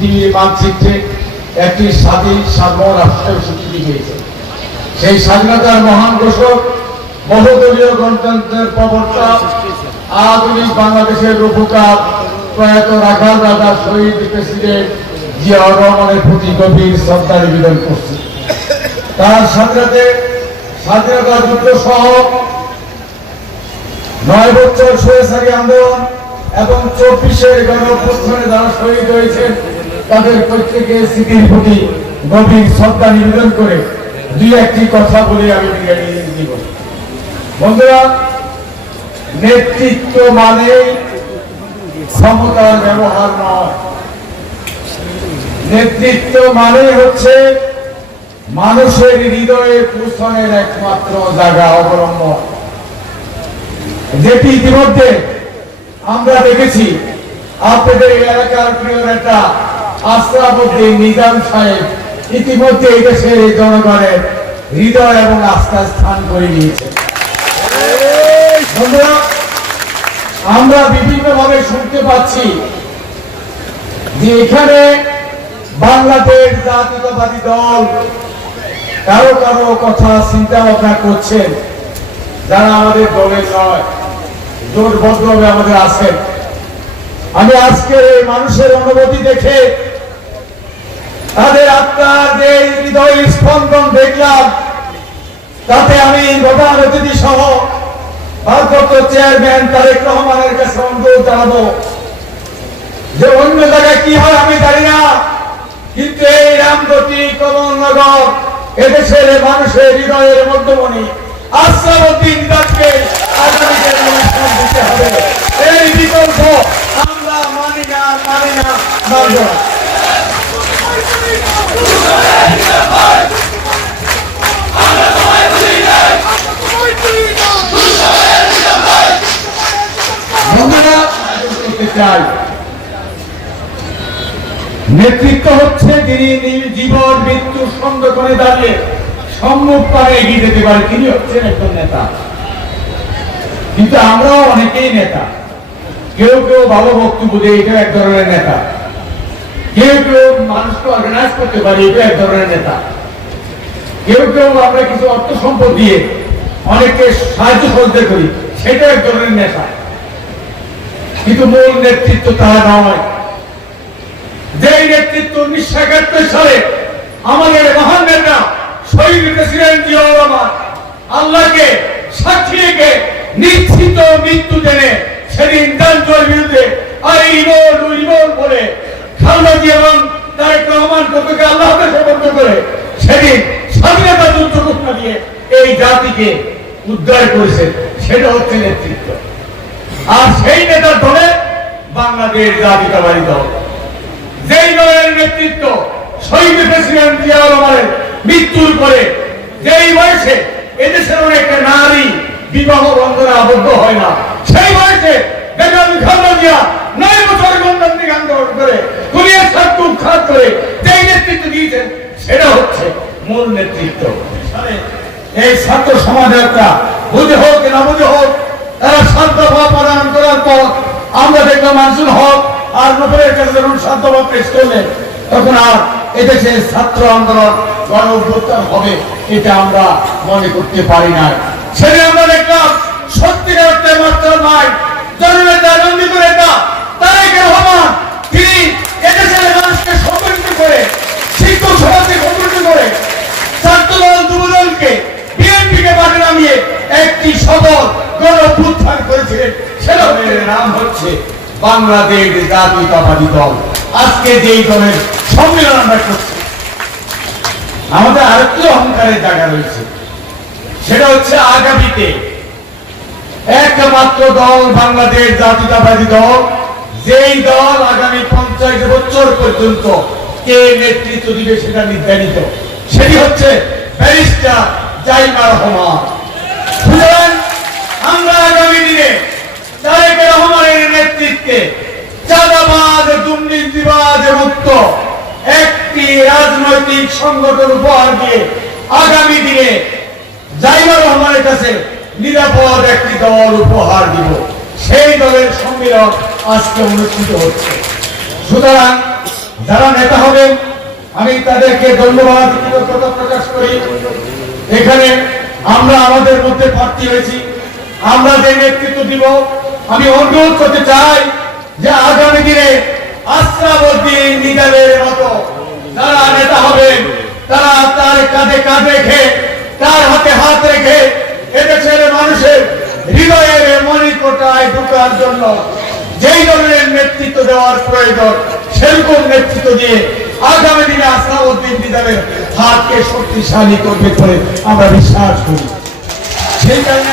পৃথিবীর মানচিত্রে একটি স্বাধীন সার্ব রাষ্ট্রের স্বীকৃতি পেয়েছে। সেই স্বাধীনতার মহান ঘোষক, বহুদলীয় গণতন্ত্রের প্রবর্তক আধুনিক বাংলাদেশের রূপকার প্রয়াত রাখাল রাজা শহীদ প্রেসিডেন্ট জিয়াউর রহমানের প্রতি গভীর শ্রদ্ধা নিবেদন করছি। তার সাথে স্বাধীনতা যুদ্ধ সহ নয় বছর সহসারী আন্দোলন এবং চব্বিশের গণঅভ্যুত্থানে যারা শহীদ হয়েছেন তাদের প্রত্যেকের স্মৃতির প্রতি গভীর শ্রদ্ধা নিবেদন করে দুই একটি কথা বলে আমি দিব বন্ধুরা, নেতৃত্ব মানে ক্ষমতার ব্যবহার নয়। নেতৃত্ব মানে হচ্ছে মানুষের হৃদয়ে পৌঁছানোর একমাত্র জায়গা অবলম্বন। যেটি ইতিমধ্যে আমরা দেখেছি। আপনাদের এলাকার প্রিয় নেতা আশরাফুদ্দিন নিজাম সাহেব ইতিমধ্যে এই দেশের জনগণের হৃদয় এবং আস্থা স্থান করে নিয়েছে। আমরা বিভিন্ন ভাবে শুনতে পাচ্ছি যে এখানে বাংলাদেশ জাতীয়তাবাদী দল কারও কারও কথা চিন্তা ভাবনা করছেন, যারা আমাদের দলের নয়, জোটবদ্ধভাবে আমাদের আছেন। আমি আজকে এই মানুষের অনুভূতি দেখে তাদের আত্মার যে হৃদয় স্পন্দন দেখলাম, তাতে আমি প্রধান অতিথি সহ ভারপ্রাপ্ত চেয়ারম্যান তারেক রহমানের কাছে অনুরোধ জানাব যে অন্য জায়গায় কি হয় আমি জানি না, কিন্তু এই রামগতি কমলনগর, এদেশের মানুষের হৃদয়ের মধ্যমণি, আশ্রাবদ্দিন দাসকে অনুষ্ঠান দিতে হবে। এই বিকল্প আমরা মানি না মানি না বন্ধুরা করতে চাই। নেতৃত্ব হচ্ছে যিনি জীবন সঙ্গে করে দাঁড়িয়ে সম্মুখ এগিয়ে যেতে পারে, তিনি হচ্ছেন একজন নেতা। কিন্তু আমরাও অনেকেই নেতা। কেউ কেউ ভালো বক্তব্য এটা এক ধরনের নেতা। কেউ কেউ মানুষকে অর্গানাইজ করতে পারি এটা এক ধরনের নেতা। কেউ কেউ আমরা কিছু অর্থ সম্পদ দিয়ে অনেককে সাহায্য সহযোগিতা করি সেটা এক ধরনের নেতা। কিন্তু মূল নেতৃত্ব তারা নয়। যেই নেতৃত্ব উনিশশো একাত্তর সালে আমাদের মহান নেতা শহীদ প্রেসিডেন্ট জিয়াউর রহমান আল্লাহকে সাক্ষী রেখে নিশ্চিত মৃত্যু জেনে সেদিন দাঞ্জোর বিরুদ্ধে আই বলে খালদা তারেক রহমান কতকে আল্লাহকে সমর্থ করে, সেদিন স্বাধীনতা যুদ্ধ ঘোষণা দিয়ে এই জাতিকে উদ্ধার করেছে। সেটা হচ্ছে নেতৃত্ব। আর সেই নেতার দলে বাংলাদেশ দল। যেই দলের নেতৃত্ব শহীদ প্রেসিডেন্ট রহমানের মৃত্যুর পরে, যেই বয়সে এদেশের অনেকটা নারী বিবাহ বন্ধনে আবদ্ধ হয় না, সেই বয়সে বেগম নয় বছর গণতান্ত্রিক আন্দোলন করে উৎখাত করে যেই নেতৃত্ব দিয়েছেন, সেটা হচ্ছে মূল নেতৃত্ব। এই ছাত্র সমাজের একটা বুঝে হোক এটা আমরা মনে করতে পারি না সেদিন আমরা দেখলাম সত্যিকার মাত্র নয়, জননেতা নন্দিত নেতা তারেক রহমান, তিনি এদেশের মানুষকে সংগঠিত করে শিক্ষক সমাজকে সংগঠিত করে ছাত্রদল যুবদলকে বিএনপিকে মাঠে নামিয়ে একটি সদল গণ অভ্যুত্থান করেছিলেন সেটা নাম হচ্ছে বাংলাদেশ জাতীয়তাবাদী দল। আজকে যেই দলের সম্মেলন আমরা করছি, আমাদের আরেকটি অহংকারের জায়গা রয়েছে। সেটা হচ্ছে আগামীতে একমাত্র দল বাংলাদেশ জাতীয়তাবাদী দল, যেই দল আগামী পঞ্চাশ বছর পর্যন্ত কে নেতৃত্ব দিবে সেটা নির্ধারিত। সেটি হচ্ছে ব্যারিস্টার জাইমা রহমান। আমরা আগামী দিনে তারেক নেতৃত্বে চাঁদাবাজ, দুর্নীতিবাজ মুক্ত একটি রাজনৈতিক সংগঠন উপহার দিয়ে আগামী দিনে জাইমা রহমানের কাছে নিরাপদ একটি দল উপহার দিব। সেই দলের সম্মেলন আজকে অনুষ্ঠিত হচ্ছে। সুতরাং যারা আমি তাদেরকে ধন্যবাদ কৃতজ্ঞতা প্রকাশ করি। এখানে আমরা আমাদের মধ্যে প্রার্থী হয়েছি। আমরা যে নেতৃত্ব দিব আমি অনুরোধ করতে চাই যে আগামী দিনে আশ্রাবর্তী নিজামের মতো যারা নেতা হবেন, তারা তার কাঁধে কাঁধ রেখে, তার হাতে হাত রেখে এদেশের মানুষের হৃদয়ের মণিকোটায় ঢুকার জন্য যেই ধরনের নেতৃত্ব দেওয়ার প্রয়োজন, সেরকম নেতৃত্ব দিয়ে আগামী দিনে আসাউদ্দিন নিজামের হাতকে শক্তিশালী করবে বলে আমরা বিশ্বাস করি। সেই কারণে